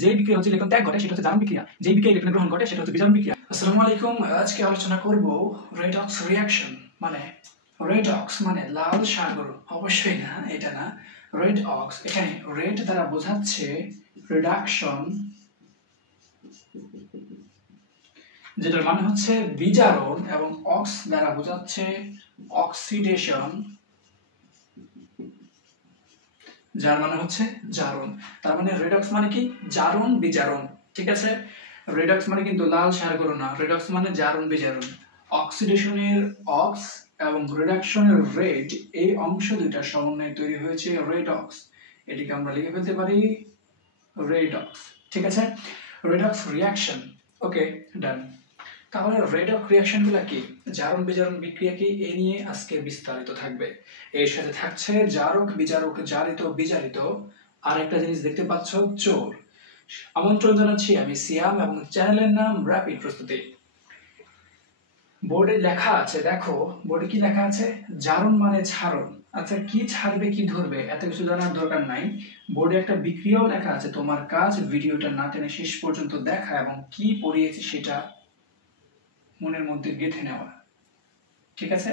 যে বিক্রিয়া হচ্ছে ইলেকট্রন ত্যাগ ঘটে সেটা হচ্ছে জারণ বিক্রিয়া, যে বিক্রিয়া ইলেকট্রন গ্রহণ ঘটে সেটা হচ্ছে বিজারণ বিক্রিয়া। আসসালামু আলাইকুম, আজকে আলোচনা করব রেডক্স রিঅ্যাকশন। মানে রেডক্স মানে লাল সাগর, অবশ্যই না, এটা না। রেডক্স, এখানে রেড দ্বারা বোঝাচ্ছে রিডাকশন, যেটার মানে হচ্ছে বিজারণ, এবং অক্স দ্বারা বোঝাচ্ছে অক্সিডেশন, যার মানে হচ্ছে জারণ। তার মানে রেডক্স মানে কি? জারণ বিজারণ। ঠিক আছে, রেডক্স মানে কিন্তু লাল সাগর না, রেডক্স মানে জারণ বিজারণ। অক্সিডেশনের অক্স এবং রিডাকশনের রেড, এই অংশ দুইটা সমন্বয়ে তৈরি হয়েছে রেডক্স। এটিকে আমরা লিখে ফেলতে পারি রেডক্স। ঠিক আছে, রেডক্স রিঅ্যাকশন। ওকে, ডান। তাহলে রেডক্স রিঅ্যাকশনগুলো কি? জারণ বিজারণ বিক্রিয়া কি? এই নিয়ে আজকে বিস্তারিত থাকবে। এর সাথে থাকছে জারক বিজারক, জারিত বিজারিত, আর একটা জিনিস দেখতে পাচ্ছ চোর। আমন্ত্রণ জানাচ্ছি, আমি সিয়াম এবং চ্যানেলের নাম র্যাপিড প্রস্তুতি। বোর্ডে লেখা আছে, দেখো বোর্ডে কি লেখা আছে? জারণ মানে ছাড়ন। আচ্ছা, কি ছাড়বে কি ধরবে এত কিছু জানার দরকার নাই। বোর্ডে একটা বিক্রিয়াও লেখা আছে, তোমার কাজ ভিডিওটা না টেনে শেষ পর্যন্ত দেখা এবং কি পড়িয়েছি সেটা মনের মধ্যে গেঁথে নেওয়া। ঠিক আছে,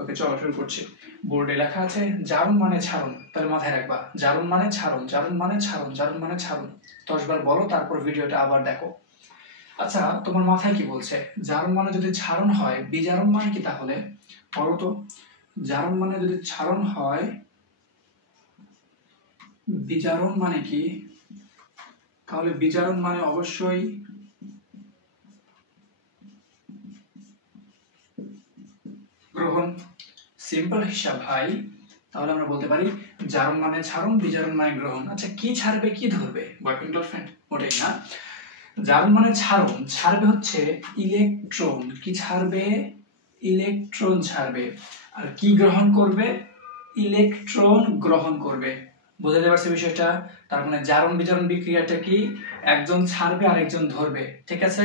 ওকে চলো শুরু করছি। বোর্ডে লেখা আছে জারণ মানে ছাড়ন, তাহলে মাথায় রাখবা জারণ মানে ছাড়ন, জারণ মানে ছাড়ন, জারণ মানে ছাড়ন। 10 বার বলো, তারপর ভিডিওটা আবার দেখো। আচ্ছা, তোমার মাথায় কি বলছে? জারণ মানে যদি ছাড়ন হয়, বিজারণ মানে কি তাহলে বলো তো? জারণ মানে যদি ছাড়ন হয়, বিজারণ মানে কি? তাহলে বিজারণ মানে অবশ্যই গ্রহণ। সিম্পল হিসাব ভাই। তাহলে আমরা বলতে পারি জারণ মানে ছাড়ন, বিজারণ মানে গ্রহণ। আচ্ছা, কি ছাড়বে কি ধরবে? বয়ফ্রেন্ড গার্লফ্রেন্ড ওটাই না। জারণ মানে ছাড়ন, ছাড়বে হচ্ছে ইলেকট্রন। কি ছাড়বে? ইলেকট্রন ছাড়বে। আর কি গ্রহণ করবে? ইলেকট্রন গ্রহণ করবে। বুঝতে পারছি বিষয়টা? তার মানে জারণ বিজারণ বিক্রিয়াটা কি? একজন ছাড়বে আর একজন ধরবে। ঠিক আছে,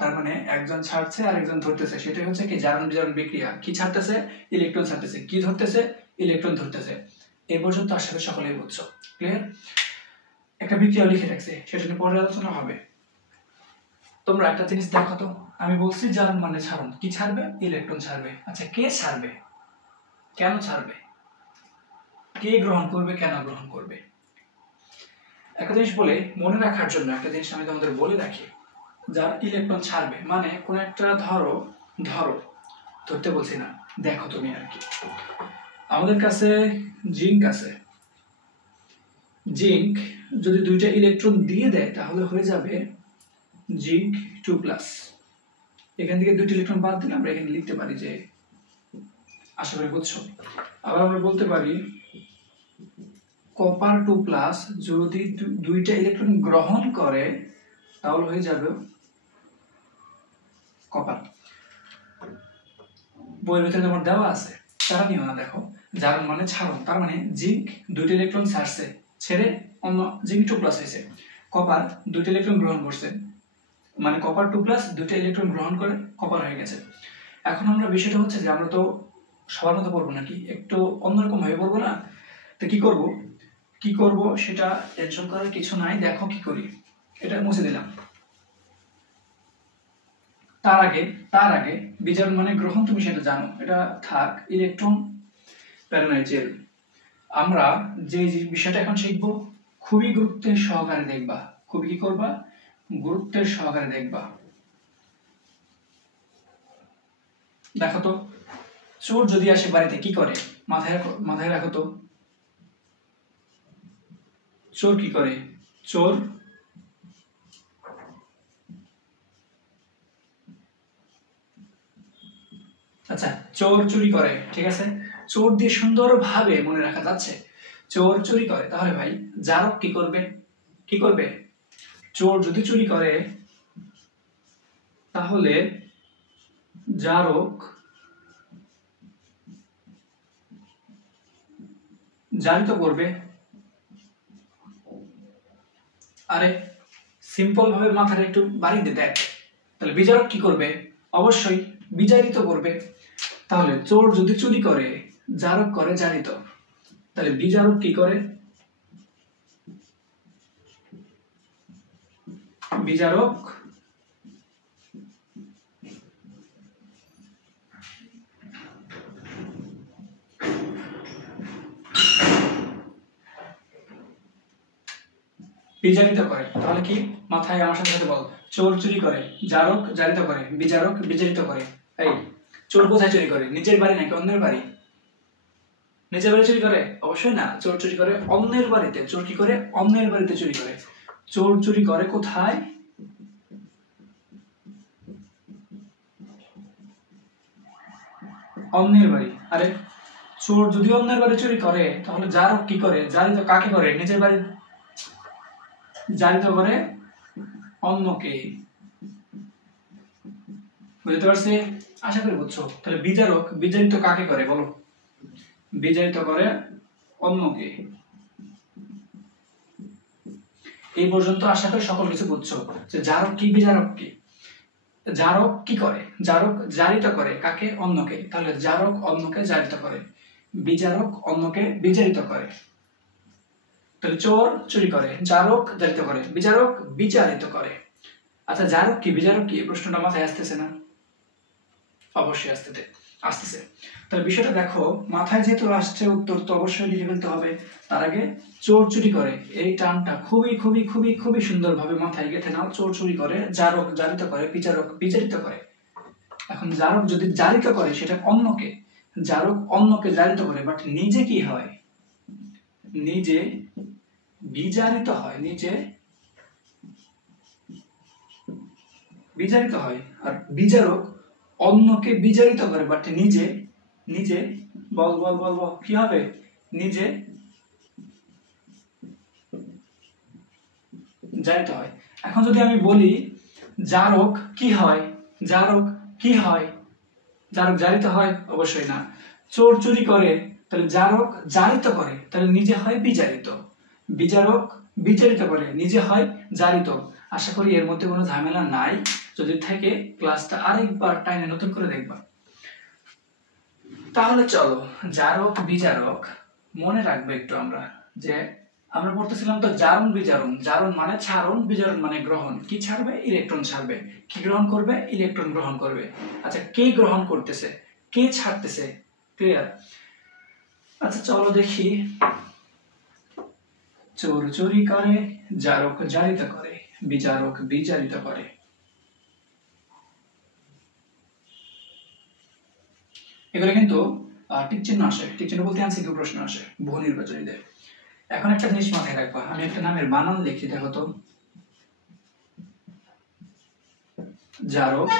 তার মানে একজন ছাড়ছে আর একজন ধরতেছে, সেটাই হচ্ছে কি জারণ বিজারণ বিক্রিয়া। কি ছাড়তেছে? ইলেকট্রন ছাড়তেছে। কি ধরতেছে? ইলেকট্রন ধরতেছে। এই পর্যন্ত আশা করি সকলেই বুঝছো। ক্লিয়ার? একটা বিক্রিয়া লিখে রাখছে, সেটা নিয়ে পরে আলোচনা হবে। তোমরা একটা জিনিস দেখো তো, আমি বলছি জারণ মানে ছাড়ন। কি ছাড়বে? ইলেকট্রন ছাড়বে। আচ্ছা, কে ছাড়বে? কেন ছাড়বে? কে গ্রহণ করবে? কেন গ্রহণ করবে? একটা জিনিস বলে মনে রাখার জন্য একটা জিনিস আমি তোমাদের বলে রাখি। যার ইলেকট্রন ছাড়বে মানে কোন একটা ধরো ধরতে বলছি না, দেখো তুমি আর কি। আমাদের কাছে জিঙ্ক আছে। জিঙ্ক যদি দুইটা ইলেকট্রন দিয়ে দেয় তাহলে হয়ে যাবে জিঙ্ক 2+। এখান থেকে দুইটা ইলেকট্রন বাদ দিলে আমরা এখানে লিখতে পারি যে, আশা করি বুঝছো। আবার আমরা বলতে পারি কপার 2+, যদি দুইটা ইলেকট্রন গ্রহণ করে তাহলে হয়ে যাবে কপার। বইয়ের ভিতরে তোমার দেওয়া আছে, তারা নিও না। দেখো, জারণ মানে ছাড়ন, তার মানে জিঙ্ক দুইটা ইলেকট্রন ছাড়ছে, ছেড়ে অন্য জিঙ্ক 2+ হয়েছে। কপার দুইটা ইলেকট্রন গ্রহণ করছে, মানে কপার 2+ দুইটা ইলেকট্রন গ্রহণ করে কপার হয়ে গেছে। এখন আমরা বিষয়টা হচ্ছে যে আমরা তো সবার মতো পড়বো নাকি, একটু অন্যরকম ভাবে পড়বো না? তো কি করব সেটা টেনশন করার কিছু নাই। দেখো কি করি, এটা মুছে দিলাম। তার আগে বিজারণ মানে গ্রহণ, তুমি সেটা জানো, এটা থাক। Electron paranoid gel. আমরা যে বিষয়টা এখন শিখবো খুবই গুরুত্বের সহকারে দেখবা। খুবই কি করবা? গুরুত্বের সহকারে দেখবা। দেখো তো, চোর যদি আসে বাড়িতে কি করে? মাথায় রাখো তো, চোর কি করে? চোর আচ্ছা, চোর চুরি করে। ঠিক আছে, চোর দিয়ে সুন্দরভাবে মনে রাখা যাচ্ছে, চোর চুরি করে। তাহলে ভাই জারক কি করবে? কি করবে? চোর যদি চুরি করে তাহলে জারক জারিত করবে। আরে সিম্পল ভাবে মাথাটা একটু বাড়িয়ে দে, দেখ। তাহলে বিজারক কি করবে? অবশ্যই বিজারিত করবে। তাহলে চোর যদি চুরি করে, জারক করে জারিত, তাহলে বিজারক কি করে? বিজারক বিজারিত করে। তাহলে কি মাথায় আমার সাথে সাথে বল, চোর চুরি করে, জারক জারিত করে, বিজারক বিজারিত করে। এই চোর কোথায় চুরি করে? নিজের বাড়ি নাকি অন্যের বাড়ি? নিজের বাড়ি চুরি করে? অবশ্যই না, চোর চুরি করে অন্যের বাড়িতে। চোর কি করে? অন্যের বাড়িতে চুরি করে। চোর চুরি করে কোথায়? অন্যের বাড়ি। আরে চোর যদি অন্যের বাড়ি চুরি করে তাহলে জারক কি করে? জারিত কাকে করে? নিজের বাড়ি জারিত করে অন্যকে। বুঝতে পারছি? আশা করি বুঝছো। তাহলে বিজারক বিজারিত কাকে করে বলো? বিজারিত করে অন্যকে। এই পর্যন্ত আশা করি সকল কিছু বুঝছো যে জারক কি বিজারক কি। জারক কি করে? জারক জারিত করে কাকে? অন্যকে। তাহলে জারক অন্যকে জারিত করে, বিজারক অন্যকে বিজারিত করে। তাহলে চোর চুরি করে, জারক জারিত করে, বিজারক বিচারিত করে। আচ্ছা জারক কি বিজারক কি? এই প্রশ্নটা মাথায় আসতেছে না? অবশ্যই আসতেছে। তাহলে বিষয়টা দেখো, মাথায় যেহেতু আসছে উত্তর তো অবশ্যই লিখে ফেলতে হবে। তার আগে চোর চুরি করে এই টার্মটা খুবই খুবই খুবই খুবই সুন্দরভাবে মাথায় গেঁথে নাও। চোর চুরি করে, জারক জারিত করে, বিচারক বিচারিত করে। এখন জারক যদি জারিত করে সেটা অন্যকে, জারক অন্যকে জারিত করে, বাট নিজে কি হয়? নিজে বিজারিত হয়, নিজে বিজারিত হয়। আর বিজারক অন্যকে বিজারিত করে, বাট নিজে নিজে বল বল বল বল কি হবে? নিজে জারিত হয়। এখন যদি আমি বলি জারক কি হয়? জারক কি হয়? জারক জারিত হয়? অবশ্যই না। চোর চুরি করে, তাহলে জারক জারিত করে, তাহলে নিজে হয় বিজারিত। বিজারক বিচারিত করে, নিজে হয় জারিত। আশা করি এর মধ্যে কোনো ঝামেলা নাই। যদি থাকে ক্লাসটা আরেকবার টাইমে নতুন করে দেখবা। তাহলে চলো জারক বিজারক মনে রাখবো একটু আমরা, যে আমরা পড়তেছিলাম তো জারণ বিজারণ। জারণ মানে ছাড়ন, বিজারণ মানে গ্রহণ। কি ছাড়বে? ইলেকট্রন ছাড়বে। কি গ্রহণ করবে? ইলেকট্রন গ্রহণ করবে। আচ্ছা কে গ্রহণ করতেছে, কে ছাড়তেছে? ক্লিয়ার? আচ্ছা চলো দেখি। চোর চুরি করে, জারক জারিত করে, বিজারক বিচারিত করে। এগুলো কিন্তু টিক চিহ্ন আসে। টিক চিহ্ন বলতে এমসিকিউ প্রশ্ন আসে বহু নির্বাচনীদের। এখন একটা জিনিস মাথায় রাখবা, আমি একটা নামের বানান লিখি, দেখো তো। জারক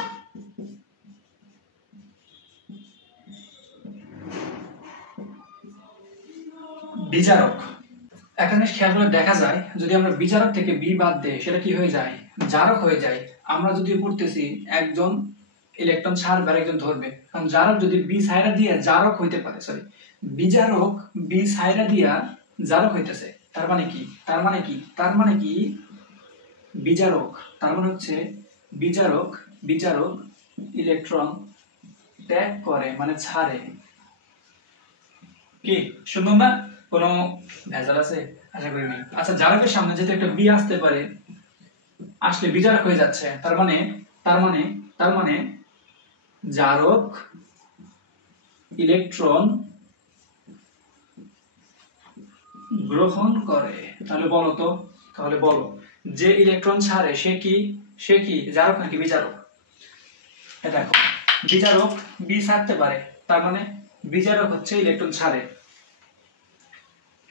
বিজারক। একটা জিনিস খেয়াল করে দেখা যায়, যদি আমরা বিজারক থেকে বি বাদ দেই সেটা কি হয়ে যায়? জারক হয়ে যায়। আমরা যদি পড়তেছি একজন ইলেকট্রন ছাড়বে আর একজন ধরবে, কারণ জারক যদি বি সাইরা দিয়ে জারক হইতে পারে, সরি বিজারক বি সাইরা দিয়া জারক হইতেছে, তার মানে কি? তার মানে কি? তার মানে কি? বিজারক, তার মানে হচ্ছে বিজারক বিচারক ইলেকট্রন ত্যাগ করে মানে ছাড়ে। কি শুনুন না? কোনো ভেজাল আছে? আশা করি নেই। আচ্ছা জারকের সামনে যেহেতু একটা বি আসতে পারে, আসলে বিজারক হয়ে যাচ্ছে, তার মানে তার মানে তার মানে জারক ইলেকট্রন গ্রহণ করে। তাহলে বলো তো, তাহলে বলো যে ইলেকট্রন ছাড়ে সে কি? সে কি জারক নাকি বিজারক? দেখো বিজারক বি ছাড়তে পারে, তার মানে বিজারক হচ্ছে ইলেকট্রন ছাড়ে।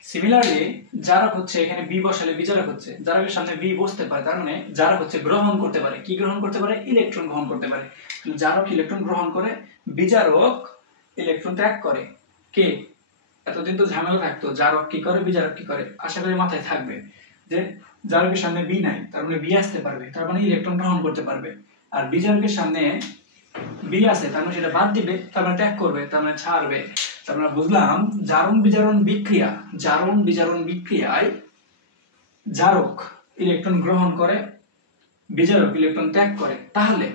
সিমিলারলি জারক হচ্ছে, এখানে বি বসালে বিজারক হচ্ছে, জারকের সামনে বি বসতে পারে, তার মানে জারক হচ্ছে গ্রহণ করতে পারে। কি গ্রহণ করতে পারে? ইলেকট্রন গ্রহণ করতে পারে। জারক ইলেকট্রন গ্রহণ করে, বিজারক ইলেকট্রন ত্যাগ করে। কে? এতদিন তো ঝামেলা থাকতো জারক কি করে বিজারক কি করে। আশা করি মাথায় থাকবে যে জারকের সামনে বি নাই, তার মানে বি আসতে পারবে, তার মানে ইলেকট্রন গ্রহণ করতে পারবে। আর বিজারকের সামনে বি আছে, তার মানে সেটা বাদ দিবে, তার মানে ত্যাগ করবে, তার মানে ছাড়বে। আমরা বুঝলাম জারণ বিজারণ বিক্রিয়া, জারণ বিজারণ বিক্রিয়ায় জারক ইলেকট্রন গ্রহণ করে, বিজারক ইলেকট্রন ত্যাগ করে। তাহলে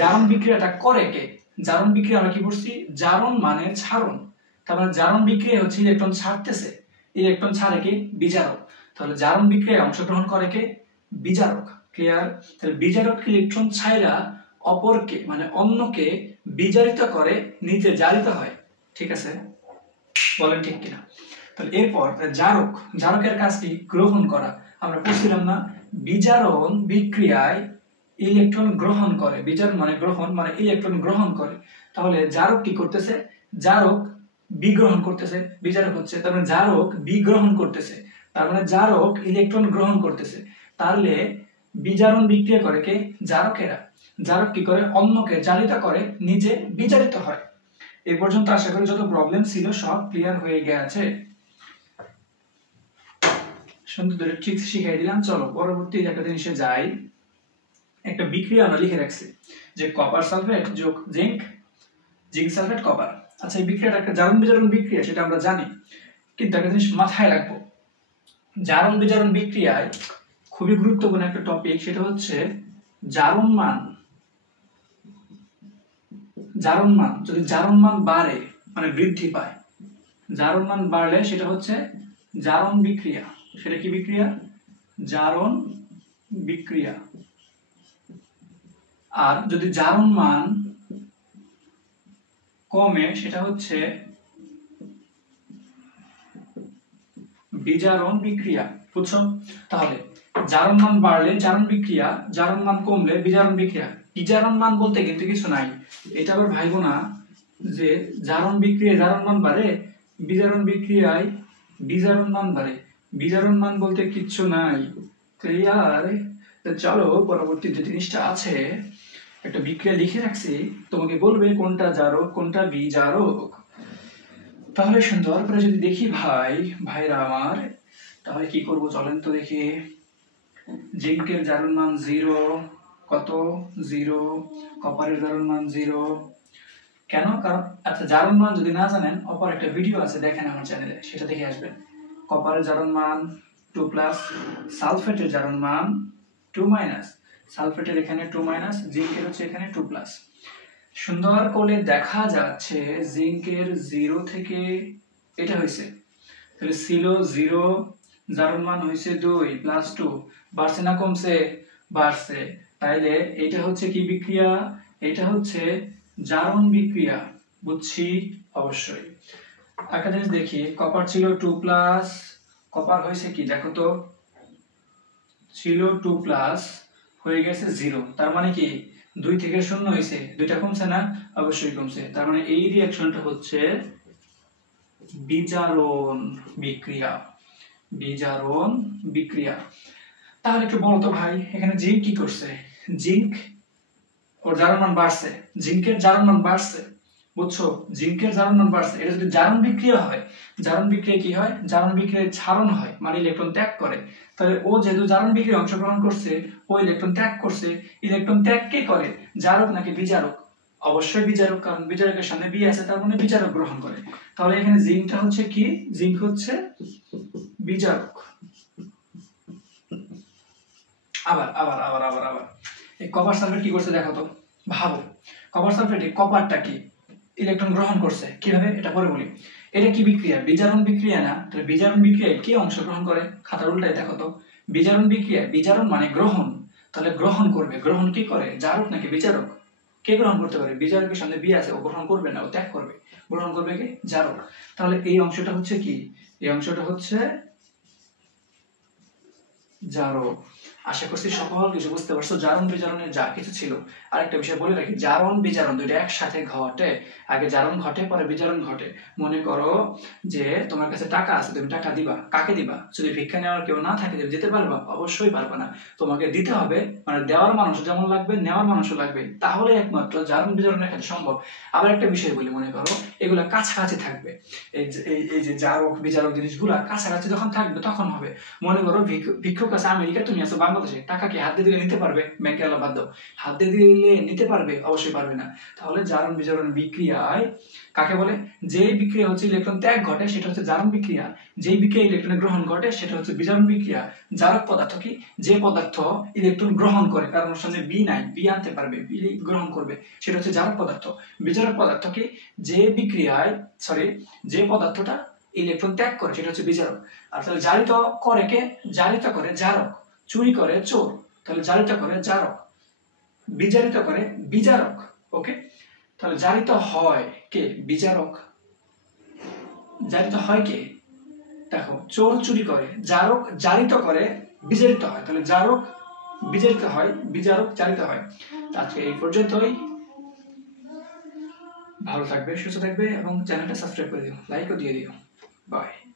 জারণ বিক্রিয়াটা করে কে? জারণ বিক্রিয়া আমরা কি বলছি? জারণ মানে ছাড়ন, তার মানে জারণ বিক্রিয়া হচ্ছে ইলেকট্রন ছাড়তেছে, ইলেকট্রন ছাড়ে কে? বিজারক। তাহলে জারণ বিক্রিয়ায় অংশগ্রহণ করে কে? বিজারক। ক্লিয়ার? তাহলে বিজারক ইলেকট্রন ছাইরা অপরকে মানে অন্যকে বিজারিত করে নিজে জারিত হয়। ঠিক আছে, বলেন ঠিক কিনা? তাহলে এরপর জারক, জারকের কাজটি গ্রহণ করা। আমরা পড়ছিলাম না, বিজারণ বিক্রিয়ায় ইলেকট্রন গ্রহণ করে। বিজারণ মানে গ্রহণ, মানে ইলেকট্রন গ্রহণ করে। তাহলে জারক কি করতেছে? জারক বিগ্রহণ করতেছে। বিজারক হচ্ছে, তার মানে জারক বিগ্রহণ করতেছে, তার মানে জারক ইলেকট্রন গ্রহণ করতেছে। তাহলে বিজারণ বিক্রিয়া করে কে? জারকেরা। জারক কি করে? অন্যকে জারিত করে, নিজে বিজারিত হয়। এই পর্যন্ত আশা করি যত প্রবলেম ছিল সব ক্লিয়ার হয়ে গেছে। সুন্দর করে ট্রিক্স শিখিয়ে দিলাম। চলো পরবর্তী একটা জিনিসে যাই। একটা বিক্রিয়া আমরা লিখে রাখছি যে কপার সালফেট যোগ জিঙ্ক, জিঙ্ক সালফেট কপার। আচ্ছা, এই বিক্রিয়াটা একটা জারণ বিজারণ বিক্রিয়া, সেটা আমরা জানি, কিন্তু একটা জিনিস মাথায় রাখবো, জারণ বিজারণ বিক্রিয়ায় খুবই গুরুত্বপূর্ণ একটা টপিক, সেটা হচ্ছে জারণ মান। জারণ মান যদি জারণ মান বাড়ে মানে বৃদ্ধি পায়, জারণ মান বাড়লে সেটা হচ্ছে জারণ বিক্রিয়া। সেটা কি বিক্রিয়া? জারণ বিক্রিয়া। আর যদি জারণ মান কমে সেটা হচ্ছে বিজারণ বিক্রিয়া। বুঝছো? তাহলে জারণ মান বাড়লে জারণ বিক্রিয়া, জারণ মান কমলে বিজারণ বিক্রিয়া। বিজারণ মান বলতে কিন্তু কিছু নাই, এটা আবার ভাইবো না যে জারণ বিক্রিয়ায় জারণ মান বাড়ে, বিজারণ বিক্রিয়ায় বিজারণ মান বাড়ে। বিজারণ মান বলতে কিচ্ছু নাই। ক্লিয়ার? চলো পরবর্তী যে জিনিসটা আছে, একটা বিক্রিয়া লিখে রাখছি, তোমাকে বলবে কোনটা জারক কোনটা বিজারক। তাহলে সুন্দর করে যদি দেখি ভাইরা আমার, তাহলে কি করব চলেন তো দেখি। জিঙ্কের জারণ মান 0, কত? 0। কপারের জারণ মান 0। কেন? কারণ আচ্ছা, জারণ মান যদি না জানেন, অপর একটা ভিডিও আছে দেখেন আমার চ্যানেলে, সেটা দেখে আসবেন। কপারের জারণ মান 2+, সালফেটের জারণ মান 2-, সালফেটের এখানে 2-, জিঙ্কের হচ্ছে এখানে 2+। সুন্দর করে দেখা যাচ্ছে জিঙ্কের 0 থেকে এটা হয়েছে, তাহলে ছিল 0, জারণ মান হয়েছে 2+2, বাড়ছে না কমছে? বাড়ছে। তাইলে এটা হচ্ছে কি বিক্রিয়া? এটা হচ্ছে জারণ বিক্রিয়া। বুঝছি? অবশ্যই। একটা জিনিস দেখি, কপার ছিল 2+, কপার হয়েছে কি দেখো তো, ছিল 2+, হয়ে গেছে 0, তার মানে কি 2 থেকে 0 হয়েছে, 2টা কমছে না? অবশ্যই কমছে। তার মানে এই রিঅ্যাকশনটা হচ্ছে বিজারণ বিক্রিয়া। বিজারণ বিক্রিয়া। তাহলে একটু বলো তো ভাই, এখানে জিঙ্ক কি করছে? জিঙ্ক ওর জারণ মান বাড়ছে, জিঙ্কের জারণ মান বাড়ছে। বুঝছো? জিঙ্কের জারণ মান বাড়ছে। এটা যদি জারণ বিক্রিয়া হয়, জারণ বিক্রিয়া কি হয়? জারণ বিক্রিয়ায় ছাড়ন হয়, মানে ইলেকট্রন ত্যাগ করে। তাহলে ও যেহেতু জারণ বিক্রিয়ায় অংশগ্রহণ করছে, ও ইলেকট্রন ত্যাগ করছে। ইলেকট্রন ত্যাগ কে করে? জারক নাকি বিজারক? অবশ্যই বিজারক, কারণ বিজারকের সামনে বি আছে, তার মানে বিজারক গ্রহণ করে। তাহলে এখানে জিঙ্কটা হচ্ছে কি? জিঙ্ক হচ্ছে বিজারক। আবার আবার আবার আবার আবার এই কপার সালফেট কি করছে দেখো তো, ভাবো। কপার সালফেটে কপারটা কি ইলেকট্রন গ্রহণ করছে, কিভাবে এটা পরে বলি। এটা কি বিক্রিয়া? বিজারণ বিক্রিয়া না? তাহলে বিজারণ বিক্রিয়ায় কে অংশগ্রহণ করে? খাতার উল্টায় দেখো তো। বিজারণ বিক্রিয়া, বিজারণ মানে গ্রহণ, তাহলে গ্রহণ করবে। গ্রহণ কি করে? জারক নাকি বিজারক? কে গ্রহণ করতে পারে? বিজারকের সামনে বি আছে, ও গ্রহণ করবে না, ও ত্যাগ করবে। গ্রহণ করবে কি? জারক। তাহলে এই অংশটা হচ্ছে কি? এই অংশটা হচ্ছে জারক। আশা করছি সকল কিছু বুঝতে পারছো। জারণ বিজারণের যা কিছু ছিল। আরেকটা বিষয় বলে রাখি, জারণ বিজারণ দুইটা একসাথে ঘটে। আগে জারণ ঘটে, পরে বিজারণ ঘটে। মনে করো যে তোমার কাছে টাকা আছে, তুমি টাকা দিবা, কাকে দিবা? যদি ভিক্ষা নেওয়ার কেউ না থাকে তুমি দিতে পারবা? অবশ্যই পারবে না। তোমাকে দিতে হবে, মানে দেওয়ার মানুষ যেমন লাগবে, নেওয়ার মানুষও লাগবে, তাহলে একমাত্র জারণ বিজারণের ক্ষেত্রে সম্ভব। আবার একটা বিষয় বলি, মনে করো এগুলা কাছাকাছি থাকবে। এই যে জারক বিজারক জিনিসগুলা কাছাকাছি যখন থাকবে তখন হবে। মনে করো ভিক্ষুক আছে আমেরিকা, তুমি আছো বাংলাদেশে, টাকা কি হাত দিয়ে দিলে নিতে পারবে? ব্যাংকে আলা বাদ দাও, হাত দিয়ে দিলে নিতে পারবে? অবশ্যই পারবে না। তাহলে জারণ বিজারণ বিক্রিয়ায় কাকে বলে? যে বিক্রিয়া হচ্ছে ইলেকট্রন ত্যাগ ঘটে সেটা হচ্ছে জারণ বিক্রিয়া, যেই বিক্রিয়া ইলেকট্রন গ্রহণ ঘটে সেটা হচ্ছে বিজারণ বিক্রিয়া। জারক পদার্থ কি? যে পদার্থ ইলেকট্রন গ্রহণ করে, কারণ ওর সামনে বি নাই, বি আনতে পারবে, বি গ্রহণ করবে, সেটা হচ্ছে জারক পদার্থ। বিজারক পদার্থ কি? যে বিক্রিয়ায় যে পদার্থটা ইলেকট্রন ত্যাগ করে সেটা হচ্ছে বিজারক। আর তাহলে জারিত করে কে? জারিত করে জারক। চুরি করে চোর। তাহলে জারিত করে জারক, বিজারিত করে বিজারক। ওকে, তাহলে জারিত হয় কে? বিজারক। জারিত হয় কে? দেখো, চোর চুরি করে, জারক জারিত করে, বিজারিত হয়। তাহলে জারক বিজারিত হয়, বিজারক জারিত হয়। আজকে এই পর্যন্তই। ভালো থাকবে, সুস্থ থাকবে এবং চ্যানেলটা সাবস্ক্রাইব করে দিও, লাইকও দিয়ে দিও। বাই।